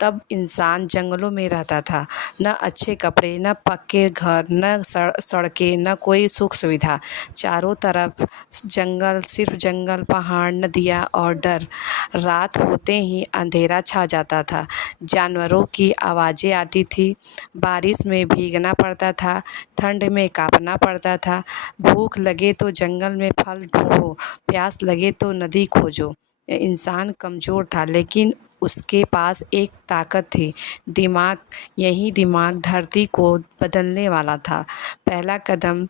तब इंसान जंगलों में रहता था। न अच्छे कपड़े, न पक्के घर, न सड़कें, न कोई सुख सुविधा। चारों तरफ जंगल, सिर्फ जंगल, पहाड़, नदियाँ और डर। रात होते ही अंधेरा छा जाता था। जानवरों की आवाज़ें आती थी। बारिश में भीगना पड़ता था, ठंड में काँपना पड़ता था। भूख लगे तो जंगल में फल ढूंढो, प्यास लगे तो नदी खोजो। इंसान कमज़ोर था, लेकिन उसके पास एक ताकत थी, दिमाग। यही दिमाग धरती को बदलने वाला था। पहला कदम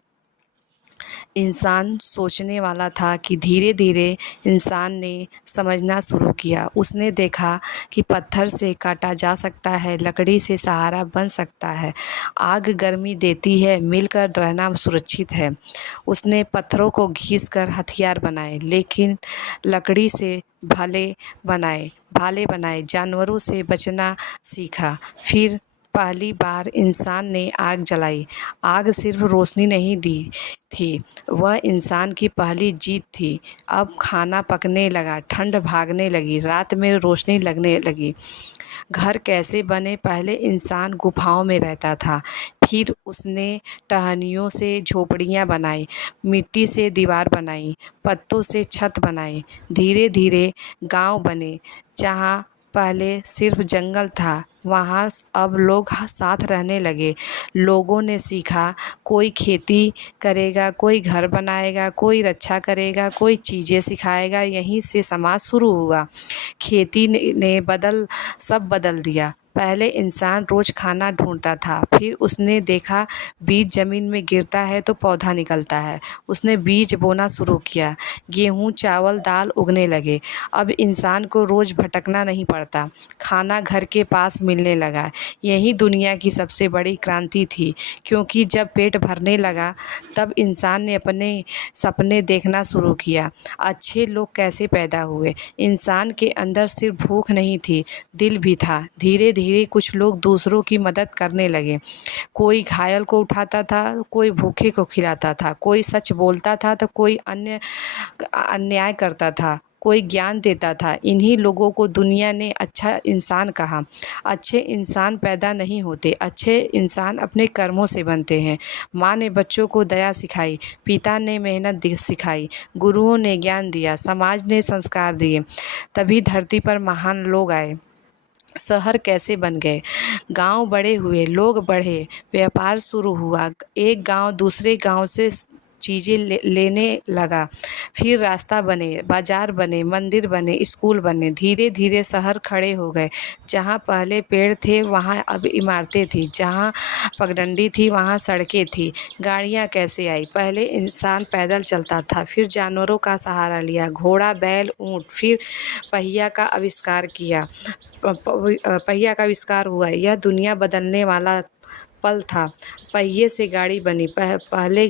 इंसान सोचने वाला था कि धीरे धीरे इंसान ने समझना शुरू किया। उसने देखा कि पत्थर से काटा जा सकता है, लकड़ी से सहारा बन सकता है, आग गर्मी देती है, मिलकर रहना सुरक्षित है। उसने पत्थरों को घिसकर हथियार बनाए, लेकिन लकड़ी से भाले बनाए, जानवरों से बचना सीखा। फिर पहली बार इंसान ने आग जलाई। आग सिर्फ रोशनी नहीं दी थी, वह इंसान की पहली जीत थी। अब खाना पकने लगा, ठंड भागने लगी, रात में रोशनी लगने लगी। घर कैसे बने? पहले इंसान गुफाओं में रहता था, फिर उसने टहनियों से झोपड़ियाँ बनाई, मिट्टी से दीवार बनाई, पत्तों से छत बनाई। धीरे धीरे गांव बने। जहाँ पहले सिर्फ जंगल था, वहाँ अब लोग साथ रहने लगे। लोगों ने सीखा, कोई खेती करेगा, कोई घर बनाएगा, कोई रक्षा करेगा, कोई चीज़ें सिखाएगा। यहीं से समाज शुरू हुआ। खेती ने सब बदल दिया। पहले इंसान रोज़ खाना ढूंढता था, फिर उसने देखा बीज ज़मीन में गिरता है तो पौधा निकलता है। उसने बीज बोना शुरू किया, गेहूँ, चावल, दाल उगने लगे। अब इंसान को रोज़ भटकना नहीं पड़ता, खाना घर के पास मिलने लगा। यही दुनिया की सबसे बड़ी क्रांति थी, क्योंकि जब पेट भरने लगा तब इंसान ने अपने सपने देखना शुरू किया। अच्छे लोग कैसे पैदा हुए? इंसान के अंदर सिर्फ भूख नहीं थी, दिल भी था। धीरे धीरे कुछ लोग दूसरों की मदद करने लगे। कोई घायल को उठाता था, कोई भूखे को खिलाता था, कोई सच बोलता था तो कोई अन्याय करता था, कोई ज्ञान देता था। इन्हीं लोगों को दुनिया ने अच्छा इंसान कहा। अच्छे इंसान पैदा नहीं होते, अच्छे इंसान अपने कर्मों से बनते हैं। माँ ने बच्चों को दया सिखाई, पिता ने मेहनत सिखाई, गुरुओं ने ज्ञान दिया, समाज ने संस्कार दिए। तभी धरती पर महान लोग आए। शहर कैसे बन गए? गांव बड़े हुए, लोग बढ़े, व्यापार शुरू हुआ। एक गांव दूसरे गांव से चीज़ें लेने लगा। फिर रास्ता बने, बाजार बने, मंदिर बने, स्कूल बने। धीरे धीरे शहर खड़े हो गए। जहाँ पहले पेड़ थे वहाँ अब इमारतें थी, जहाँ पगडंडी थी वहाँ सड़कें थी। गाड़ियाँ कैसे आई? पहले इंसान पैदल चलता था, फिर जानवरों का सहारा लिया, घोड़ा, बैल, ऊँट। फिर पहिया का आविष्कार किया। पहिया का आविष्कार हुआ। यह दुनिया बदलने वाला पल था। पहिए से गाड़ी बनी, पहले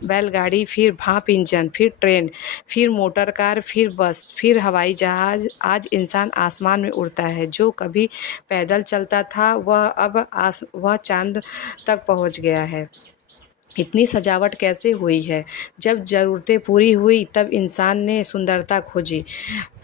बैलगाड़ी, फिर भाप इंजन, फिर ट्रेन, फिर मोटर कार, फिर बस, फिर हवाई जहाज़। आज इंसान आसमान में उड़ता है। जो कभी पैदल चलता था वह चांद तक पहुंच गया है। इतनी सजावट कैसे हुई है? जब ज़रूरतें पूरी हुई तब इंसान ने सुंदरता खोजी।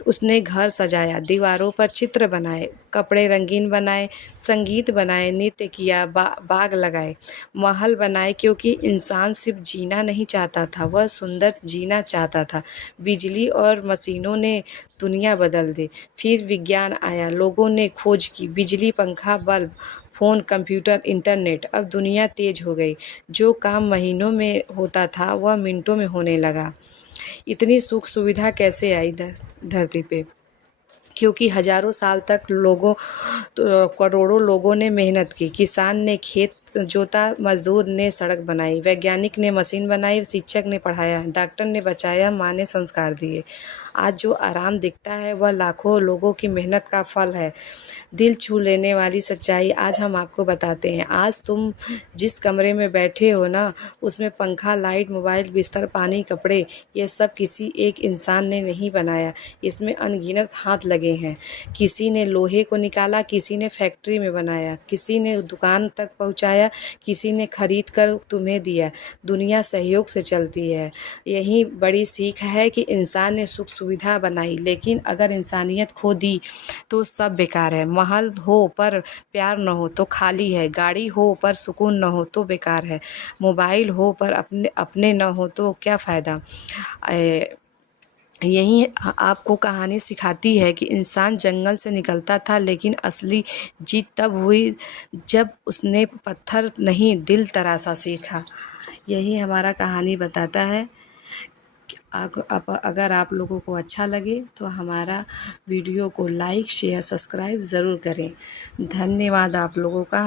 उसने घर सजाया, दीवारों पर चित्र बनाए, कपड़े रंगीन बनाए, संगीत बनाए, नृत्य किया, बाग लगाए, महल बनाए। क्योंकि इंसान सिर्फ जीना नहीं चाहता था, वह सुंदर जीना चाहता था। बिजली और मशीनों ने दुनिया बदल दी। फिर विज्ञान आया, लोगों ने खोज की, बिजली, पंखा, बल्ब, फ़ोन, कंप्यूटर, इंटरनेट। अब दुनिया तेज़ हो गई। जो काम महीनों में होता था वह मिनटों में होने लगा। इतनी सुख सुविधा कैसे आई धरती पे? क्योंकि हजारों साल तक करोड़ों लोगों ने मेहनत की। किसान ने खेत जोता, मजदूर ने सड़क बनाई, वैज्ञानिक ने मशीन बनाई, शिक्षक ने पढ़ाया, डॉक्टर ने बचाया, माँ ने संस्कार दिए। आज जो आराम दिखता है वह लाखों लोगों की मेहनत का फल है। दिल छू लेने वाली सच्चाई आज हम आपको बताते हैं। आज तुम जिस कमरे में बैठे हो ना, उसमें पंखा, लाइट, मोबाइल, बिस्तर, पानी, कपड़े, ये सब किसी एक इंसान ने नहीं बनाया। इसमें अनगिनत हाथ लगे हैं। किसी ने लोहे को निकाला, किसी ने फैक्ट्री में बनाया, किसी ने दुकान तक पहुंचाया, दिया, किसी ने खरीद कर तुम्हें दिया। दुनिया सहयोग से चलती है। यही बड़ी सीख है कि इंसान ने सुख सुविधा बनाई, लेकिन अगर इंसानियत खो दी तो सब बेकार है। महल हो पर प्यार न हो तो खाली है, गाड़ी हो पर सुकून न हो तो बेकार है, मोबाइल हो पर अपने अपने न हो तो क्या फ़ायदा। यही आपको कहानी सिखाती है कि इंसान जंगल से निकलता था, लेकिन असली जीत तब हुई जब उसने पत्थर नहीं दिल तराशा सीखा। यही हमारा कहानी बताता है। अगर आप लोगों को अच्छा लगे तो हमारा वीडियो को लाइक शेयर सब्सक्राइब ज़रूर करें। धन्यवाद आप लोगों का।